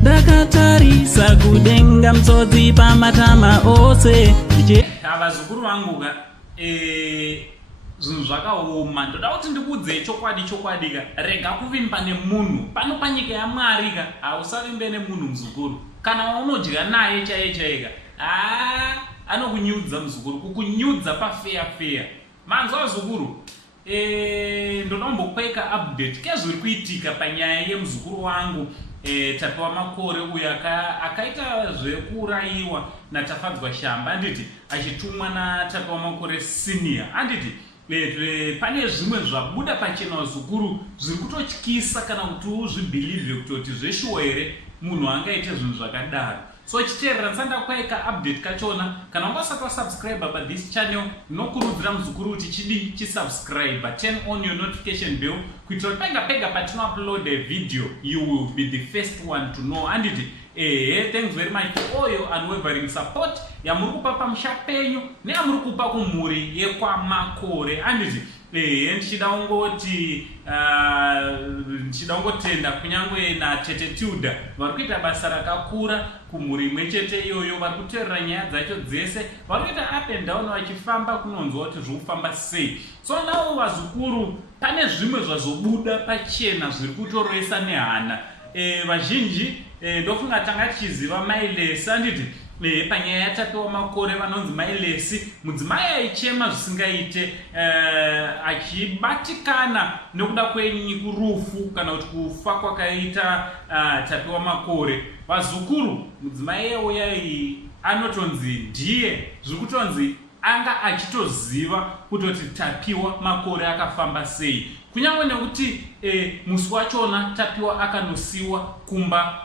Ndakatarisa kudenga mtsotsi pamatama ose. Vazukuru vangu ka zvinhu zvakaoma. Ndoda kuti ndikudze chokwadi ka rega kuvimba nemunhu. Pano panyika yaMwari ka hausavimbe nemunhu muzukuru. Kana unodya naye chaiye ka anokunyudza muzukuru, kukunyudza pafeya. Manzwa zukuru. Ndoda kumbokweka update kezviri kuitika panyaya yemuzukuru wangu Tapiwa Makore uyo akaita zvekuurayiwa naTafadzwa shamba anditi achitumwa naTapiwa Makore senior anditi pane zvimwe zvabuda pachena zukuru zviri kutotyisa kana kuti uzvibhilive kuti zveshuwa here munhu angaite zvinhu zvakadaro. So chiterera ndakwaika update kachona kana ungasati wasubscribe pa this channel nokurudzira muzukuru kuti chidi chisubscribe, turn on your notification bell kuitira pega patino upload a video you will be the first one to know. And thanks very much to all your unwavering support yamuri kupa pamusha penyu neyamuri kupa kumhuri yekwaMakore. And ndichida ungotenda kunyangwe naTete Tilda vari kuita basa rakakura kumhuri imwe chete iyoyo, vari kuteerera nyaya dzacho dzese, vari kuita up and down vachifamba kunonzwa kuti zviri kufamba sei. So navo vazukuru pane zvimwe zvazobuda pachena zviri kutoroesa nehana. Vazhinji ndofunga tanga tichiziva Mai Lessy anditi panyaya yaTapiwa Makore vanonzi Mai Lessy mudzimai aichema zvisingaite achibatikana nekuda kwenyikurufu kana kuti kufa kwakaita Tapiwa Makore. Vazukuru mudzimai yeyai anotonzi ndiye, zviri kutonzi anga achitoziva kutoti Tapiwa Makore akafamba sei, kunyange nekuti musi wachona Tapiwa akanosiwa kumba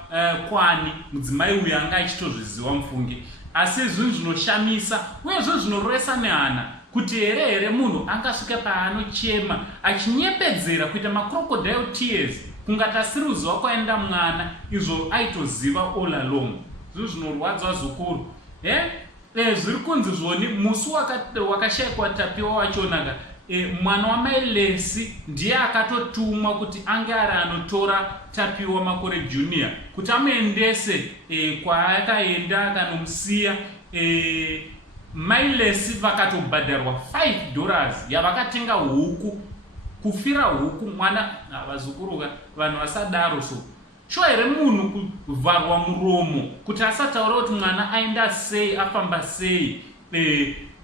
kwani mudzimai uyu anga achitozviziva mufungi. Asi zvinhu zvinoshamisa uye zvinhu zvinorwesa nehana kuti here munhu angasvika paanochema achinyepedzera kuita macrocodile tears kungatasiri uziva kwaenda mwana izvo aitoziva all along. Zvinhu zvinorwadza zukuru. Zviri kunzi zvoni musi wakashayikwa Tapiwa wachonaka mwana waMai Lessy ndiye akatotumwa kuti ange ari anotora Tapiwa Makore Junior kuti amuendese kwaakaenda akanomusiya. Mai Lessy vakatobhadharwa $5 yavakatenga huku, kufira huku mwana. Vazukuru vanhu vasadaro. So shuwa here munhu kuvharwa muromo kuti asataura kuti mwana aenda sei afamba sei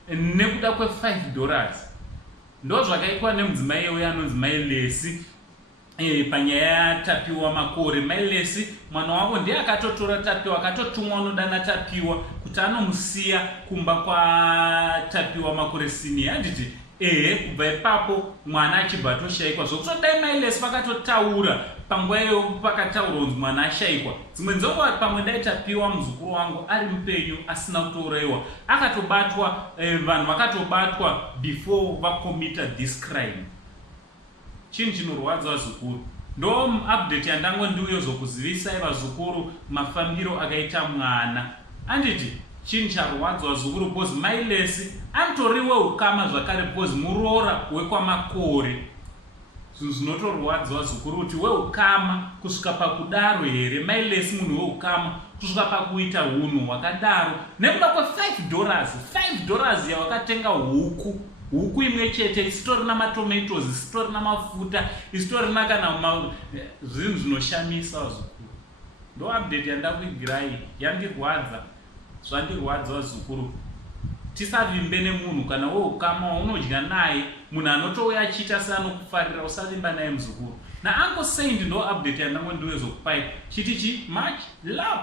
nekuda kwe$5. Ndo zvakaitwa nemudzimai uya anonzi Mai Lessy panyaya yaTapiwa Makore. Mai Lessy mwana wavo ndiye akatotora Tapiwa akatotumwa unoda naTapiwa kuti anomusiya kumba kwaTapiwa Makore senior anditi kubva ipapo mwana achibva atoshayikwa zvokutodai Mai Lessy vakatotaura panguva iyo pakataurwa kunzi mwana ashayikwa. Dzimwe dzenguva pamwe dai Tapiwa muzukuru wangu ari mupenyu asina kutourayiwa akatobatwa, vanhu vakatobatwa before vakomita this crime. Chinhu chinorwadza vazukuru. Ndo update yandangondiuyo zokuzivisai vazukuru mafambiro akaita mwana anditi chinhu charwadza vazukuru because Mai Lessy anotoriwe ukama zvakare because muroora wekwaMakore. Zvinhu zvinotorwadza vazukuru kuti weukama kusvika pakudaro here Mai Lessy munhu weukama kusvika pakuita hunhu hwakadaro nekuda kwe$5 yavakatenga huku imwe chete isitorina matomatoes, isitorina mafuta, isitorina kana zvinhu zvinoshamisa vazukuru. Ndo update yandakuigirai yandirwadza, zvandirwadza vazukuru. Tisavimbe nemunhu kana weukama waunodya naye munhu anotouya achiita seanokufarira usavimba naye muzukuru. Nauncle Saint ndo update yandangondiwe zokupai chitichi much love.